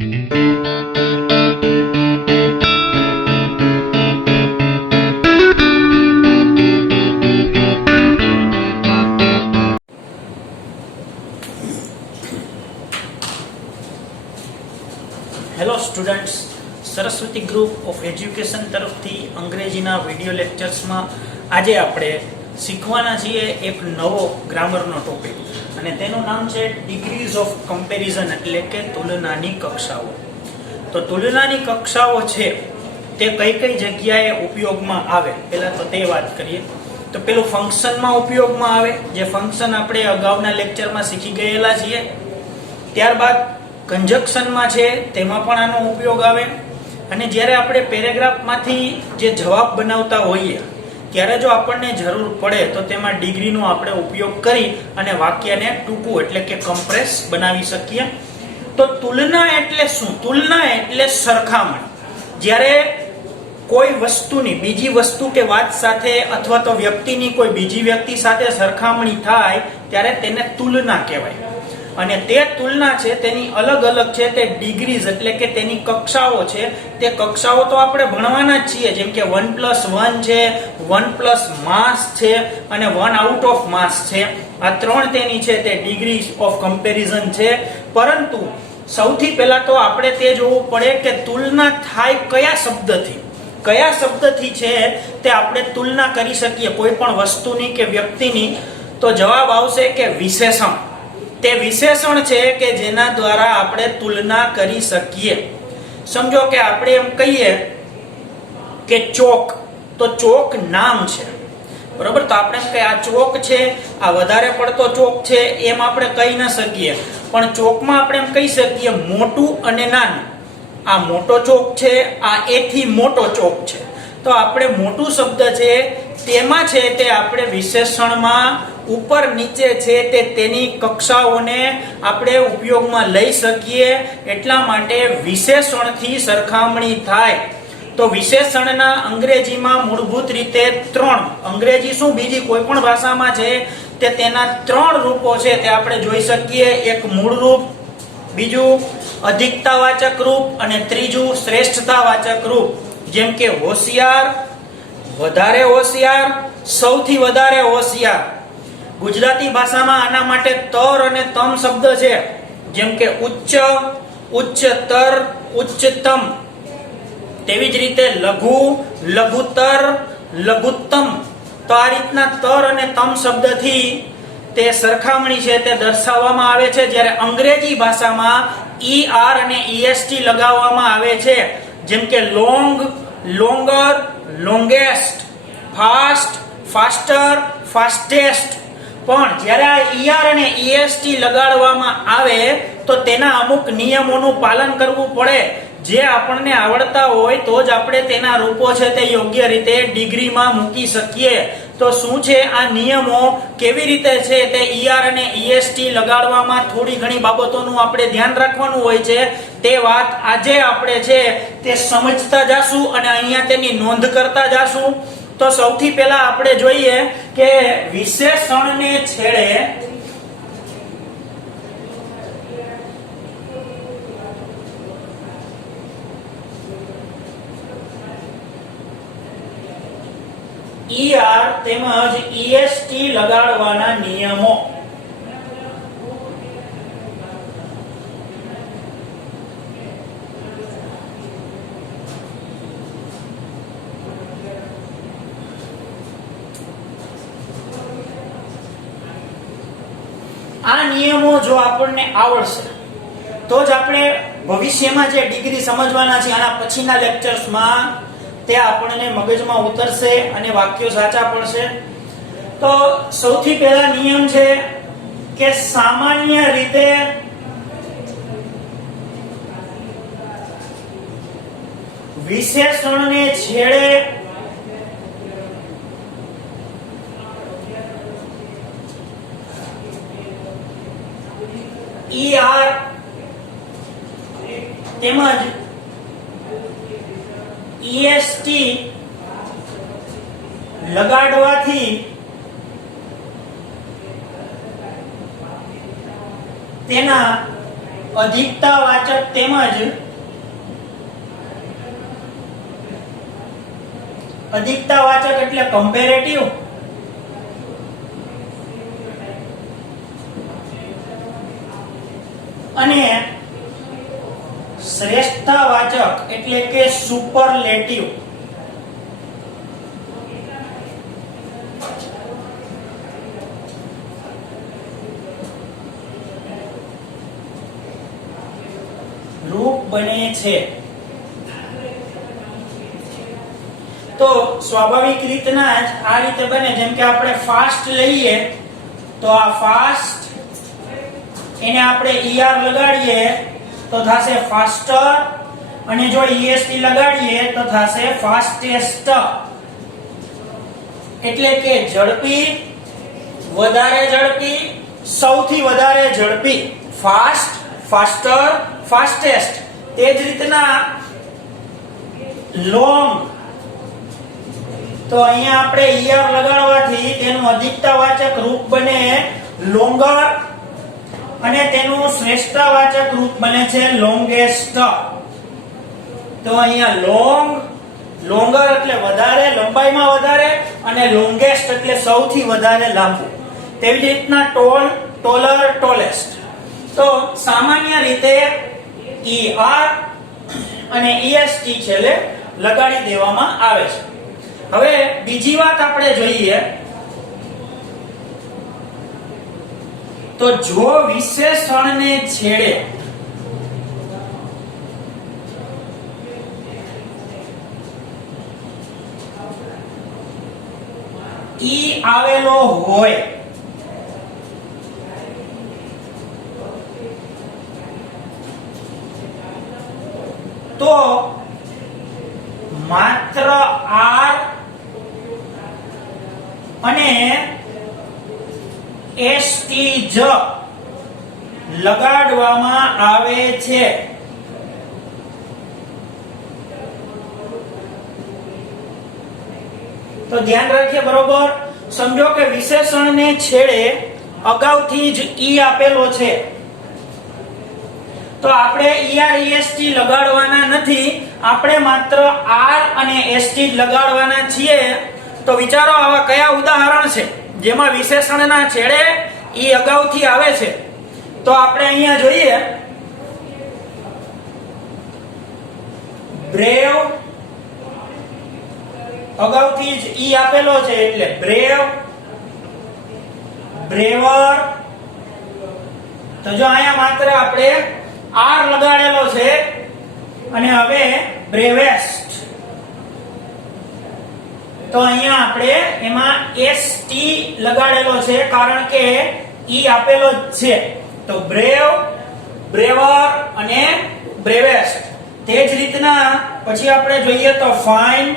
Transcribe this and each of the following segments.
Hello students, Saraswati group of education તરફથી અંગ્રેજીના video લેક્ચર્સમાં આજે આપણે શીખવાના છીએ એક નવો ગ્રામરનો ટોપિક, અને તેનું નામ છે ડિગ્રીઝ ઓફ કમ્પેરિઝન, એટલે કે તુલનાની કક્ષાઓ. તો તુલનાની કક્ષાઓ છે તે કઈ કઈ જગ્યાએ ઉપયોગમાં આવે, પહેલા તો તે વાત કરીએ. તો પેલું ફંક્શનમાં ઉપયોગમાં આવે, જે ફંક્શન આપણે અગાઉના લેક્ચરમાં શીખી ગયેલા છીએ. ત્યારબાદ કન્જક્શનમાં છે, તેમાં પણ આનો ઉપયોગ આવે. અને જ્યારે આપણે પેરેગ્રાફમાંથી જે જવાબ બનાવતા હોઈએ ત્યારે જો આપણને જરૂર પડે તો તેમાં ડિગ્રીનો આપણે ઉપયોગ કરી અને વાક્યને ટૂંકું એટલે કે કમ્પ્રેસ બનાવી શકીએ. તો તુલના એટલે શું? તુલના એટલે સરખામણી. જ્યારે કોઈ વસ્તુની બીજી વસ્તુ કે વાત સાથે અથવા તો વ્યક્તિની કોઈ બીજી વ્યક્તિ સાથે સરખામણી થાય ત્યારે તેને તુલના કહેવાય. અને તે તુલના છે તેની અલગ અલગ છે, તે ડિગ્રીઝ એટલે કે તેની કક્ષાઓ છે. તે કક્ષાઓ તો આપણે ભણવાના જ છીએ, જેમ કે 1+1 છે, 1+ માસ છે અને 1 આઉટ ઓફ માસ છે. આ ત્રણ તેની છે તે ડિગ્રી ઓફ કમ્પેરિઝન છે. પરંતુ સૌથી પહેલા તો આપણે તે જોવું પડે કે તુલના થાય કયા શબ્દથી. કયા શબ્દથી છે તે આપણે તુલના કરી શકીએ કોઈ પણ વસ્તુની કે વ્યક્તિની. તો જવાબ આવશે કે વિશેષણ. તે વિશેષણ છે કે જેના દ્વારા આપણે તુલના કરી શકીએ. સમજો કે આપણે એમ કહીએ કે ચોક, તો ચોક નામ છે, બરોબર? તો આપણે એમ કહીએ આ ચોક છે, આ વધારે પડતો ચોક છે, એમ આપણે કહી ન શકીએ. પણ ચોકમાં આપણે એમ કહી શકીએ મોટું અને નાનું. આ મોટો ચોક છે, આ એથી મોટો ચોક છે. તો આપણે મોટું શબ્દ છે તેમાં છે તે આપણે વિશેષણમાં ઉપર નીચે છે તે તેની કક્ષાઓને આપણે ઉપયોગમાં લઈ શકીએ. એટલા માટે વિશેષણથી સરખામણી થાય. તો વિશેષણના અંગ્રેજીમાં મૂળભૂત રીતે 3, અંગ્રેજી શું બીજી કોઈ પણ ભાષામાં છે તે તેના 3 રૂપો છે તે આપણે જોઈ શકીએ. એક મૂળ રૂપ, બીજું અધિકતાવાચક રૂપ અને ત્રીજું શ્રેષ્ઠતાવાચક રૂપ. જેમ કે હોશિયાર, વધારે હોશિયાર, સૌથી વધારે હોશિયાર. ગુજરાતી ભાષામાં આના માટે તર અને તમ શબ્દ છે, જેમ કે ઉચ્ચ, ઉચ્ચતર, ઉચ્ચતમ. તેવી જ રીતે લઘુ, લઘુતર, લઘુત્તમ. તો આ રીતના તર અને તમ શબ્દથી તે સરખામણી છે તે દર્શાવવામાં આવે છે. જ્યારે અંગ્રેજી ભાષામાં ER અને EST લગાવવામાં આવે છે, જેમ કે long, longer, longest, fast, faster, fastest. પણ જ્યારે આ ER અને EST લગાડવામાં આવે તો તેના અમુક નિયમોનું પાલન કરવું પડે. જે આપણને આવડતા હોય તો જ આપણે તેના રૂપો છે તે યોગ્ય રીતે ડિગ્રીમાં મૂકી શકીએ. તો શું છે આ નિયમો, કેવી રીતે છે તે ER અને EST લગાડવામાં થોડી ઘણી બાબતોનું આપણે ધ્યાન રાખવાનું હોય છે. તે વાત આજે આપણે છે તે સમજતા જાશું અને અહીંયા તેની નોંધ કરતા જાશું. તો સૌથી પહેલા આપણે જોઈએ કે વિશેષણને છેડે ER તેમજ EST લગાડવાના નિયમો. આ નિયમો જો આપણને આવડશે તો જ આપણે ભવિષ્યમાં જે ડિગ્રી સમજવાના છે આના પછીના લેક્ચર્સમાં તે આપણને મગજમાં ઉતરશે અને વાક્યો સાચા પડશે. તો સૌથી પહેલા નિયમ છે કે સામાન્ય રીતે વિશેષણને છેડે ER તેમજ EST લગાડવાથી તેના અધિકતાવાચક તેમજ અધિકતાવાચક એટલે કમ્પેરેટિવ અને શ્રેષ્ઠતાવાચક એટલે કે સુપરલેટિવ. રૂપ બને છે. તો સ્વાભાવિક રીતના જ આ રીતે બને. જેમ કે આપણે ફાસ્ટ લઈએ તો આ ફાસ્ટ એને આપણે er લગાડીએ તો થશે ફાસ્ટર અને જો est લગાડીએ તો થશે ફાસ્ટેસ્ટ. એટલે કે ઝડપી, વધારે ઝડપી, સૌથી વધારે ઝડપી. Fast, faster, fastest. તે જ રીતના લોંગ તો અહીંયા આપણે er લગાડવાથી તેનું અધિકતાવાચક રૂપ બને લોંગર અને તેનું શ્રેષ્ઠતાવાચક રૂપ બને છે લોંગેસ્ટ. તો અહીંયા લોંગ, લોંગર એટલે વધારે, લંબાઈમાં વધારે, અને લોંગેસ્ટ એટલે સૌથી વધારે લાંબુ. તેવી જ રીતના ટોલ, ટોલર, ટોલેસ્ટ. તો સામાન્ય રીતે er અને est છેલ્લે લગાડી દેવામાં આવે છે. હવે બીજી વાત આપણે જોઈએ તો જો વિશેષણને છેડે ઈ આવેલો હોય તો માત્ર r અને st જ લગાડવામાં આવે છે. તો ધ્યાન રાખીએ બરોબર. સમજો કે વિશેષણને છેડે અગાઉથી જ ઈ આપેલો છે તો આપણે est લગાડવાના નથી, આપણે માત્ર r અને st લગાડવાના છીએ. તો વિચારો આવા કયા ઉદાહરણ છે જેમાં વિશેષણના છેડે ઈ અગાઉથી આવે છે. તો આપણે અહીંયા જોઈએ બ્રેવ, અગાઉથી જ ઈ આપેલો છે એટલે બ્રેવ, બ્રેવર. તો જો અહીંયા માત્ર આપણે r લગાડેલો છે અને હવે બ્રેવેસ્ટ. તો અહીંયા આપણે એમાં st લગાડેલો છે કારણ કે ઈ આપેલો જ છે. તો બ્રેવ, બ્રેવર અને બ્રેવેસ્ટ. તે જ રીતના પછી આપણે જોઈએ તો ફાઇન,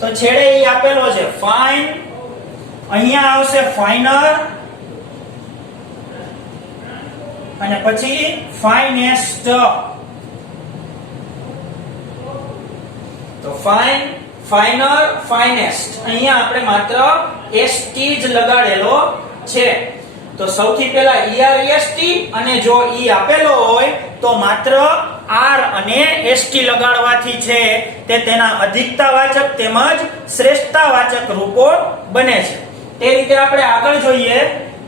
તો છેડે ઈ આપેલો છે ફાઇન, અહીંયા આવશે ફાઇનર અને પછી ફાઇનેસ્ટ. તો ફાઇન, ફાઇનર, ફાઇનેસ્ટ. અહીંયા આપણે માત્ર st જ લગાડેલો છે. તો સૌથી પહેલા est અને જો ઈ આપેલો હોય તો માત્ર r અને st લગાડવાથી છે તે તેના અધિકતાવાચક તેમજ શ્રેષ્ઠતાવાચક રૂપો બને છે. તે રીતે આપણે આગળ જોઈએ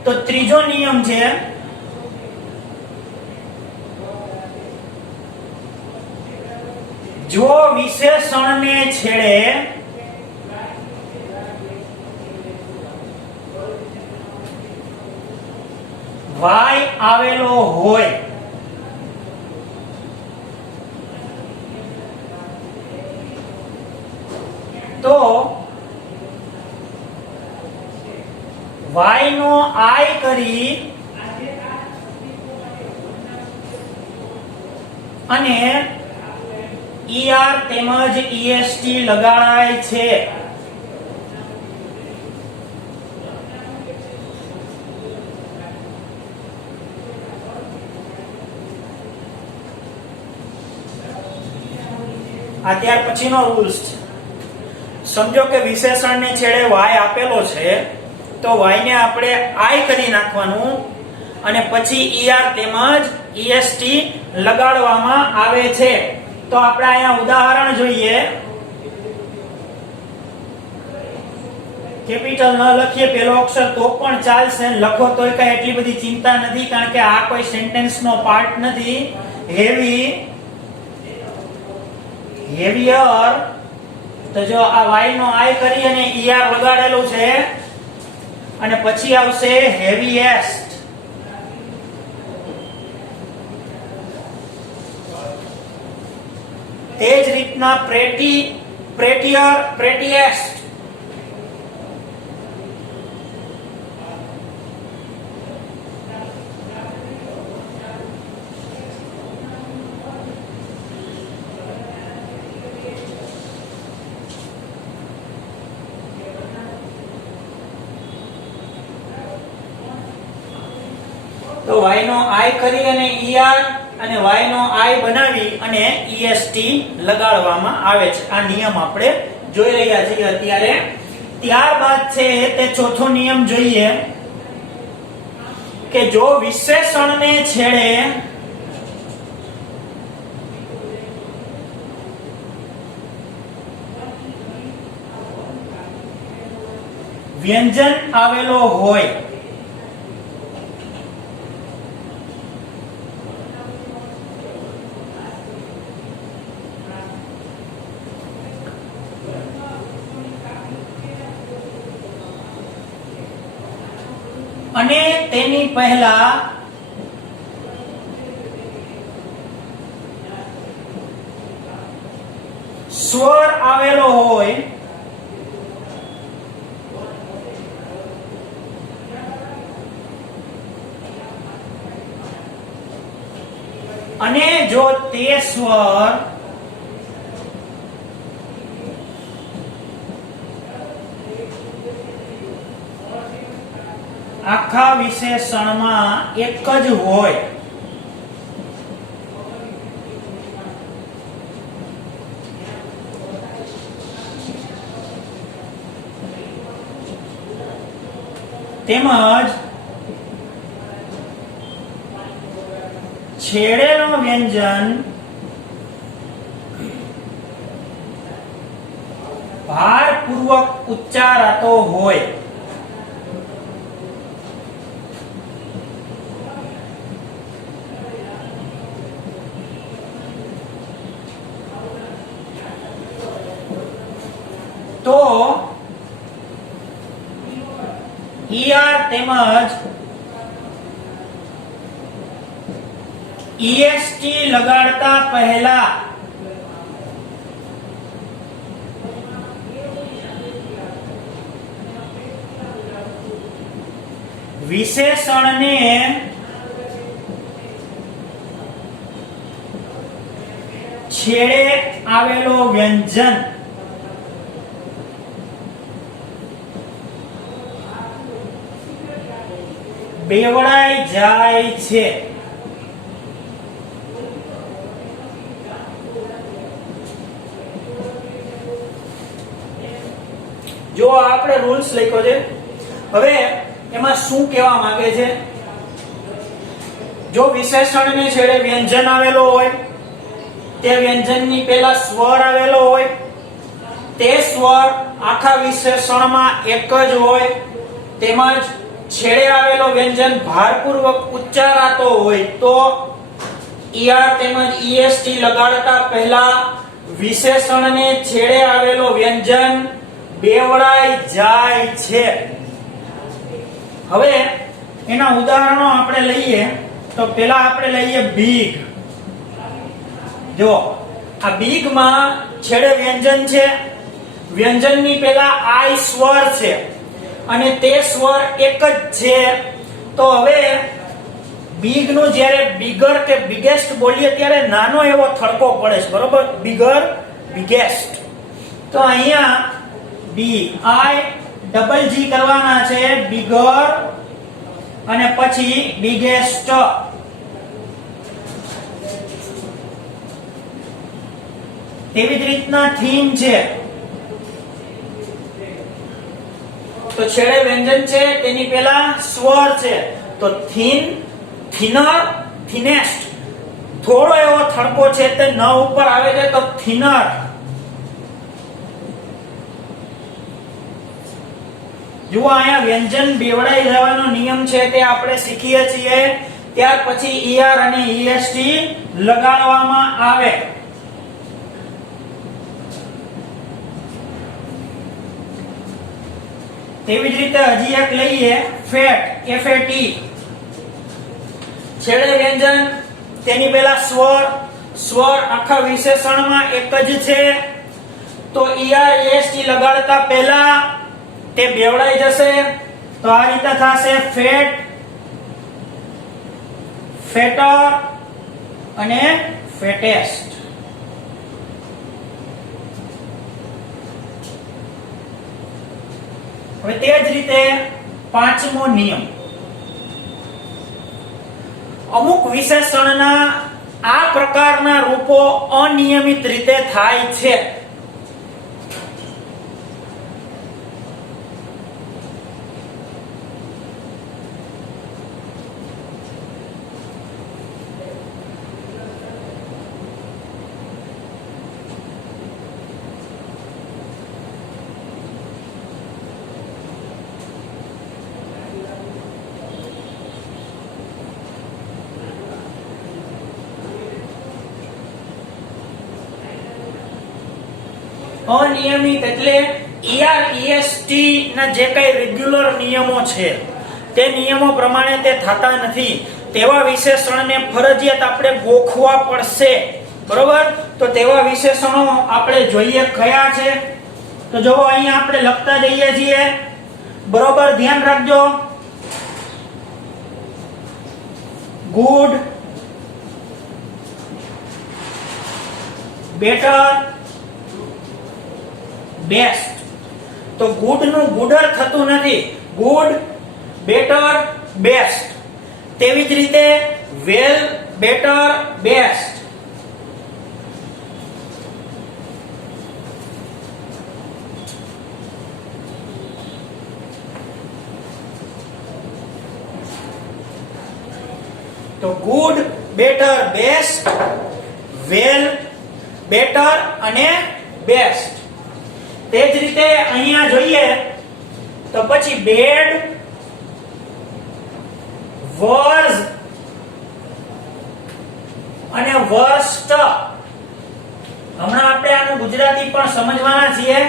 તો ત્રીજો નિયમ છે જો વિશેષણને છેડે y આવેલો હોય તો y નો I કરી અને er તેમજ est લગાડાય છે. આ ત્યાર પછીનો રૂલ્સ છે. સમજો કે વિશેષણને છેડે y આપેલો છે તો y ને આપણે I કરી નાખવાનું અને પછી er તેમજ EST લગાડવામાં આવે છે. તો આપણે અહીંયા ઉદાહરણ જોઈએ. કેપિટલ ન લખીએ પેલો અક્ષર તો પણ ચાલશે, લખો તોય કઈ એટલી બધી ચિંતા નથી, કારણ કે આ કોઈ સેન્ટેન્સ નો પાર્ટ નથી. હેવીયર, તો જો આ y નો I કરી અને ER લગાડેલું છે અને પછી આવશે હેવીએસ્ટ. તે જ રીતના પ્રેટિયર, પ્રેટીએસ્ટ. તો y નો I કરી અને ER અને y નો I બનાવી અને EST લગાડવામાં આવે છે. આ નિયમ આપણે જોઈ રહ્યા છીએ અત્યારે. ત્યારબાદ છે તે ચોથો નિયમ જોઈએ કે જો વિશેષણને છેડે વ્યંજન આવેલો હોય અને તેની પહેલા સ્વર આવેલો હોય અને જો તે સ્વર આખા વિશેષણમાં એક જ હોય તેમજ છેડેલો વ્યંજન ભારપૂર્વક ઉચ્ચારાતો હોય તો ER તેમજ EST લગાડતા પહેલા વિશેષણને છેડે આવેલો વ્યંજન બેવડાઈ જાય છે. જો આપણે રૂલ્સ લખ્યો છે, હવે એમાં શું કહેવા માંગે છે? જો વિશેષણને છેડે વ્યંજન આવેલો હોય, તે વ્યંજનની પહેલા સ્વર આવેલો હોય, તે સ્વર આખા વિશેષણમાં એક જ હોય, તેમજ છેડે આવેલો વ્યંજન ભારપૂર્વક ઉચ્ચારાતો હોય તો ER તેમજ EST લગાડતા પહેલા વિશેષણને છેડે આવેલો વ્યંજન બેવડાઈ જાય છે. હવે એના ઉદાહરણો આપણે લઈએ તો પહેલા આપણે લઈએ બિગ. જો આ બિગ માં છેડે વ્યંજન છે, વ્યંજનની પહેલા I સ્વર છે અને તે સ્વર એક જ છે. તો હવે બિગ નું જ્યારે બિગર કે બિગેસ્ટ બોલીએ ત્યારે નાનો એવો થડકો પડે છે, બરોબર? Bigger, biggest. તો અહીંયા બી I ડબલ G કરવાના છે, બિગર અને પછી બિગેસ્ટ. તેવી જ રીતના થીન છે, તો છેડે વ્યંજન છે તેની પહેલા સ્વર છે, તો થીન, થિનર, થિનેસ્ટ. થોડો એવો થડકો છે તે ન ઉપર આવે છે તો થિનર. જુઓ અહીંયા વ્યંજન બેવડાઈ જવાનો નિયમ છે તે આપણે શીખીએ છીએ. ત્યાર પછી ER અને EST લગાડવામાં આવે. તેવી જ રીતે હજી એક લઈએ ફેટ, FAT. છેડે વ્યંજન, તેની પહેલા સ્વર. સ્વર આખા વિશેષણમાં એક જ છે, તો ER EST લગાડતા પહેલા તે બેવડાઈ જશે. તો આ રીતે થશે ફેટ, ફેટર અને ફેટેસ્ટ. હવે તે જ રીતે પાંચમો નિયમ, અમુક વિશેષણના આ પ્રકારના રૂપો અનિયમિત રીતે થાય છે. અનિયમિત એટલે ER-EST ના જે કઈ રેગ્યુલર નિયમો છે તે નિયમો પ્રમાણે તે થતા નથી, તેવા વિશેષણને ફરજિયાત આપણે ગોખવા પડશે. બરોબર? તો તેવા વિશેષણો આપણે જોઈએ કયા છે. તો જો અહીંયા આપણે લખતા જઈએ છીએ. બરોબર, ધ્યાન રાખજો. Good, better, best. તો ગુડ નું ગુડર થતું નથી, ગુડ, બેટર, બેસ્ટ. તેવી જ રીતે વેલ, બેટર, બેસ્ટ. તો ગુડ, બેટર, બેસ્ટ, વેલ, બેટર અને બેસ્ટ. તે જ રીતે અહીંયા જોઈએ તો પછી બેડ, વર્સ અને વર્સ્ટ. હમણાં આપણે આનું ગુજરાતી પણ સમજવાના છીએ.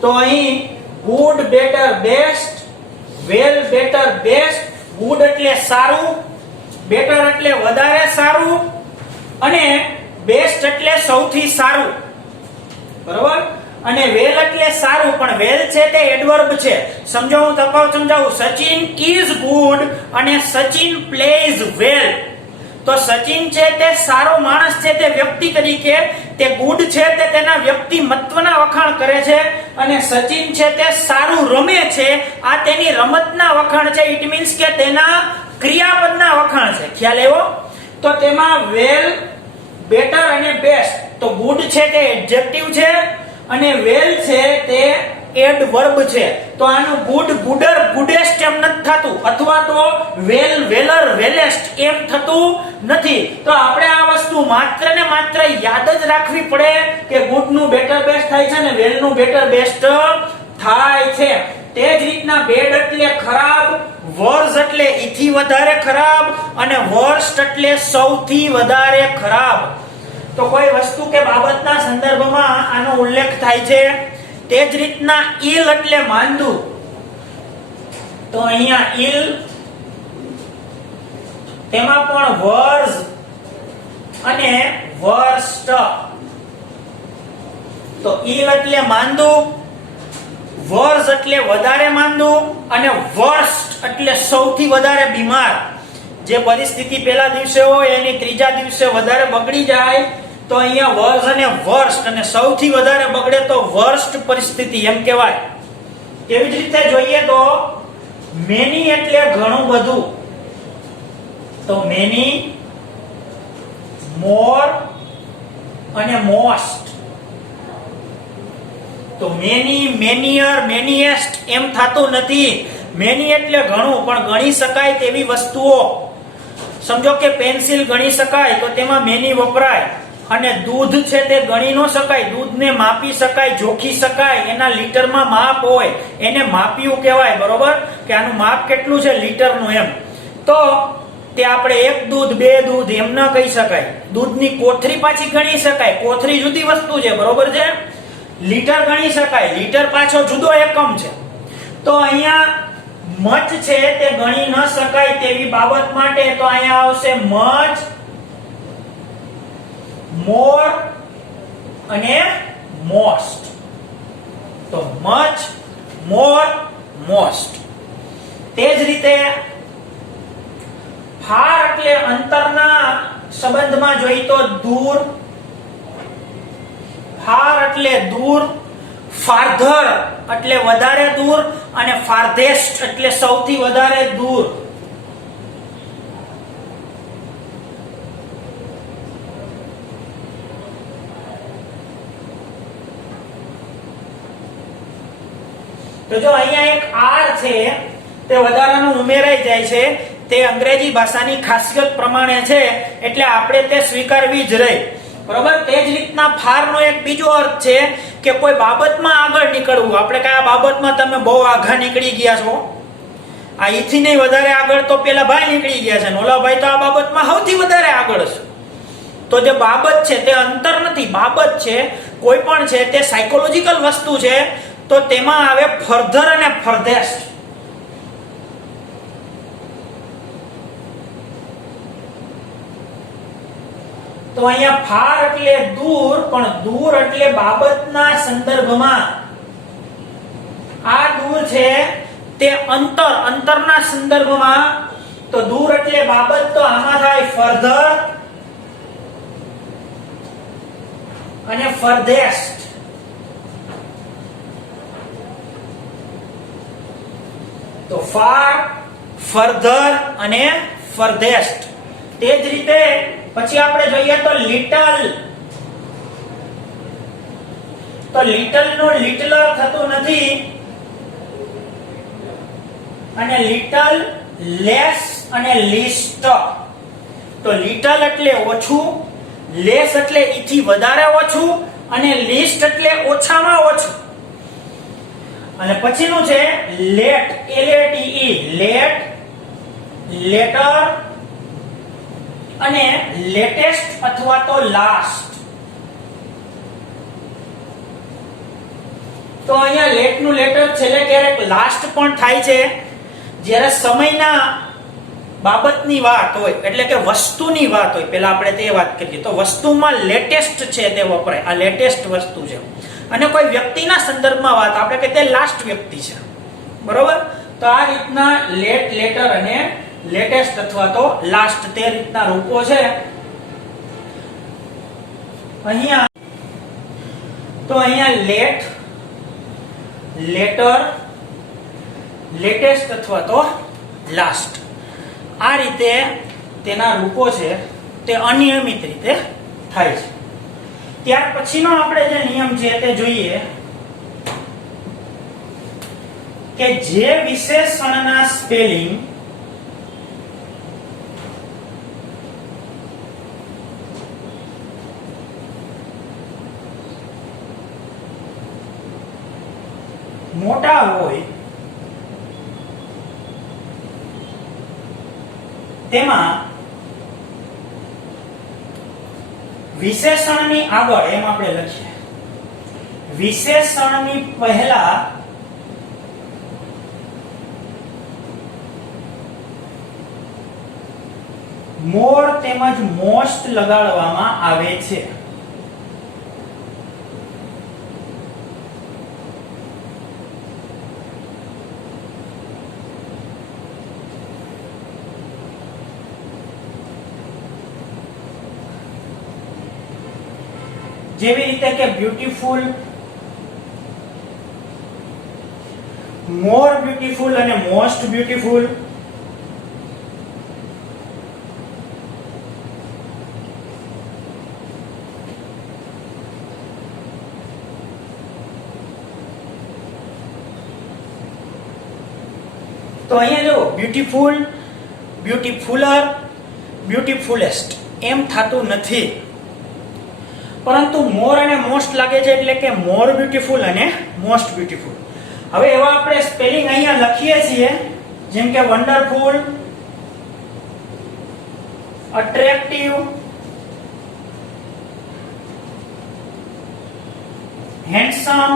તો અહીં ગુડ, બેટર, બેસ્ટ, વેલ, બેટર, બેસ્ટ. ગુડ એટલે સારું, બેટર એટલે વધારે સારું અને બેસ્ટ એટલે સૌથી સારું. બરોબર? અને વેલ એટલે સારું, પણ વેલ છે તે એડવર્બ છે. સમજો, હું તફાવત સમજાવું. સચિન ઇઝ ગુડ અને સચિન પ્લેઝ વેલ. તો સચિન છે તે સારો માણસ છે, તે વ્યક્તિ તરીકે તે ગુડ છે, તે તેના વ્યક્તિમત્વના વખાણ કરે છે. અને સચિન છે તે સારું રમે છે, આ તેની રમતના વખાણ છે. ઇટ મીન્સ કે તેના ક્રિયાપદના વખાણ છે. ખ્યાલ એવો? તો તેમાં વેલ, બેટર અને બેસ્ટ. તો ગુડ છે તે એડજેક્ટિવ છે અને વેલ છે તે એડવર્બ છે. તો આનું ગુડ, ગુડર, ગુડેસ્ટ એમ નથી થતું, અથવા તો વેલ, વેલર, વેલેસ્ટ એમ થતું નથી. તો આપણે આ વસ્તુ માત્ર ને માત્ર યાદ જ રાખવી પડે કે ગુડ નું બેટર બેસ્ટ થાય છે અને વેલ નું બેટર બેસ્ટ થાય છે. તે જ રીતના બેડ એટલે ખરાબ, વર્સ એટલે ઈથી વધારે ખરાબ અને વર્સ્ટ એટલે સૌથી વધારે ખરાબ. તો કોઈ વસ્તુ કે બાબતના સંદર્ભમાં આનો ઉલ્લેખ થાય છે. તે જ રીતના ઈલ એટલે માંદું. તો અહીંયા ઈલ, તેમાં પણ વર્સ અને વર્સ્ટ. તો ઈલ એટલે માંદું, વર્સ એટલે વધારે માંદું અને વર્સ્ટ એટલે સૌથી વધારે બીમાર. જે પરિસ્થિતિ પહેલા દિવસે હોય એની ત્રીજા દિવસે વધારે બગડી જાય, તો અહીંયા વર્સ અને વર્સ્ટ, અને સૌથી વધારે બગડે તો વર્સ્ટ પરિસ્થિતિ એમ કહેવાય. તેવી જ રીતે જોઈએ તો મેની એટલે ઘણું બધું. તો મેની, મોર અને મોસ્ટ. તો મેની, મેનિયર, મેનીએસ્ટ એમ થતું નથી. મેની એટલે ઘણું, પણ ગણી શકાય તેવી વસ્તુઓ. સમજો કે પેન્સિલ ગણી શકાય તો તેમાં મેની વપરાય, અને દૂધ છે તે ગણી ન શકાય, દૂધને માપી શકાય, જોખી શકાય, એના લીટરમાં માપ હોય, એને માપ્યું કહેવાય. બરોબર, કે આનું માપ કેટલું છે લીટરનું, એમ. તો તે આપણે એક દૂધ, બે દૂધ એમ ન કહી શકાય. દૂધની કોથરી પાછી ગણી શકાય, કોથરી જુદી વસ્તુ છે. બરોબર છે. લીટર ગણી શકાય, લીટર પાછો જુદો એકમ છે. તો અહીંયા મચ છે તે ગણી ન શકાય તેવી બાબત માટે તો અહીંયા આવશે મચ, મોર અને મોસ્ટ. તો મચ, મોર, મોસ્ટ. તે જ રીતે ફાર એટલે અંતરના સંબંધમાં જોઈએ તો દૂર, ફાર એટલે દૂર, ફાર્ધર એટલે વધારે દૂર, અને ફાર્ધેસ્ટ એટલે સૌથી વધારે દૂર. તો જો અહીંયા એક આર છે તે વધારાનું ઉમેરાઈ જાય છે, તે અંગ્રેજી ભાષાની ખાસિયત પ્રમાણે છે, એટલે આપણે તે સ્વીકારવી જ રહી. બરોબર. તે જ રીતના ફારનો એક બીજો અર્થ છે કે કોઈ બાબતમાં આગળ નીકળવું. આપણે કયા બાબતમાં તમે બહુ આઘા નીકળી ગયા છો, આ ઈથી નહીં વધારે આગળ તો પેલા ભાઈ નીકળી ગયા છે, ઓલા ભાઈ તો આ બાબતમાં સૌથી વધારે આગળ છે. તો જે બાબત છે તે અંતર નથી, બાબત છે, કોઈ પણ છે તે સાયકોલોજીકલ વસ્તુ છે, તો તેમાં આવે ફર્ધર અને ફર્ધેસ્ટ. તો અહીંયા ફાર એટલે દૂર, પણ દૂર એટલે બાબતના સંદર્ભમાં. આ દૂર છે તે અંતર, અંતરના સંદર્ભમાં. તો દૂર એટલે બાબત, તો આમાં થાય ફર્ધર અને ફર્ધેસ્ટ. તો ફાર, ફર્ધર અને ફર્ધેસ્ટ. તે જ રીતે પછી આપણે જોઈએ તો લિટલ. તો લિટલ નું લિટલર થતું નથી, અને લિટલ, લેસ અને લીસ્ટ. તો લિટલ એટલે ઓછું, લેસ એટલે ઈથી વધારે ઓછું, અને લીસ્ટ એટલે ઓછામાં ઓછું. અને પછીનું છે લેટ, LATE, લેટ, લેટર અને લેટેસ્ટ અથવા તો લાસ્ટ. તો અહીંયા લેટ નું લેટર છેલ્લે ક્યારેક લાસ્ટ પણ થાય છે, જ્યારે સમયના બાબતની વાત હોય, એટલે કે વસ્તુની વાત હોય. પહેલા આપણે તે વાત કરીએ તો વસ્તુમાં લેટેસ્ટ છે તે વપરાય, આ લેટેસ્ટ વસ્તુ છે. અને કોઈ વ્યક્તિના સંદર્ભમાં વાત આપણે કે તે લાસ્ટ વ્યક્તિ છે. બરોબર. તો આ રીતના લેટ, લેટર અને લેટેસ્ટ અથવા તો લાસ્ટ, તે રીતના રૂપો છે. અહીંયા તો અહીંયા લેટ, લેટર, લેટેસ્ટ અથવા તો લાસ્ટ, આ રીતે તેના રૂપો છે તે અનિયમિત રીતે થાય છે. ત્યાર પછીનો આપણે જે નિયમ છે તે જોઈએ કે જે વિશેષણના સ્પેલિંગ મોટા હોય તેમાં વિશેષણની આગળ, એમ આપણે લખીએ, વિશેષણની પહેલા મોર તેમજ મોસ્ટ લગાડવામાં આવે છે. જેવી રીતે કે બ્યુટીફુલ, મોર બ્યુટીફુલ અને મોસ્ટ બ્યુટીફુલ. તો અહીંયા જો બ્યુટીફુલ, બ્યુટીફુલર, બ્યુટીફુલેસ્ટ એમ થતું નથી, પરંતુ મોર અને મોસ્ટ લાગે છે એટલે કે મોર બ્યુટીફુલ અને મોસ્ટ બ્યુટીફુલ. હવે એવા આપણે સ્પેલિંગ અહીંયા લખીએ છીએ, જેમ કે wonderful, attractive, handsome,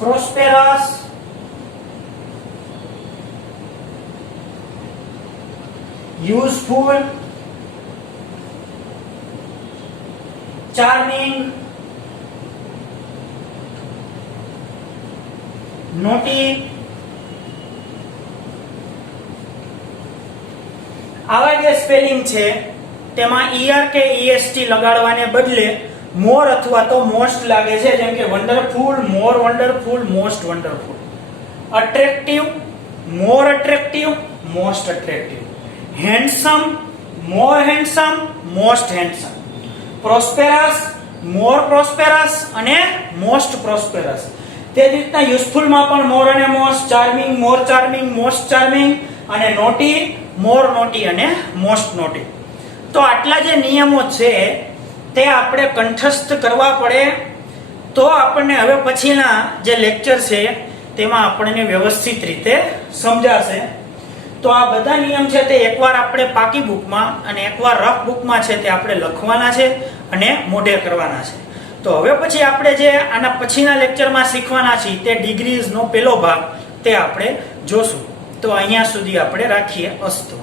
prosperous, useful, charming, naughty. આવા જે સ્પેલિંગ છે તેમાં ER કે EST લગાડવાને બદલે મોર અથવા તો મોસ્ટ લાગે છે, જેમ કે વન્ડરફુલ, મોર વન્ડરફુલ, મોસ્ટ વન્ડરફુલ. અટ્રેક્ટિવ, મોર અટ્રેક્ટિવ, મોસ્ટ અટ્રેક્ટિવ. હેન્ડસમ, મોર હેન્ડસમ, મોસ્ટ હેન્ડસમ. પ્રોસ્પેરસ, મોર પ્રોસ્પેરસ અને મોસ્ટ પ્રોસ્પેરસ. તે જ રીતના યુઝફુલમાં પણ મોર અને મોસ્ટ, ચાર્મિંગ, મોર ચાર્મિંગ, મોસ્ટ ચાર્મિંગ, અને નોટી, મોર નોટી અને મોસ્ટ નોટી. તો આટલા જે નિયમો છે તે આપણે કંઠસ્થ કરવા પડે, તો આપણને હવે પછીના જે લેક્ચર છે તેમાં આપણને વ્યવસ્થિત રીતે સમજાશે. તો આ બધા નિયમ છે તે એકવાર આપણે પાકી બુકમાં અને એકવાર રફ બુકમાં છે તે આપણે લખવાના છે અને મોઢે કરવાના છે. તો હવે પછી આપણે જે આના પછીના લેક્ચરમાં શીખવાના છીએ તે ડિગ્રીઝનો પહેલો ભાગ તે આપણે જોશું. તો અહીંયા સુધી આપણે રાખીએ. અસ્તુ.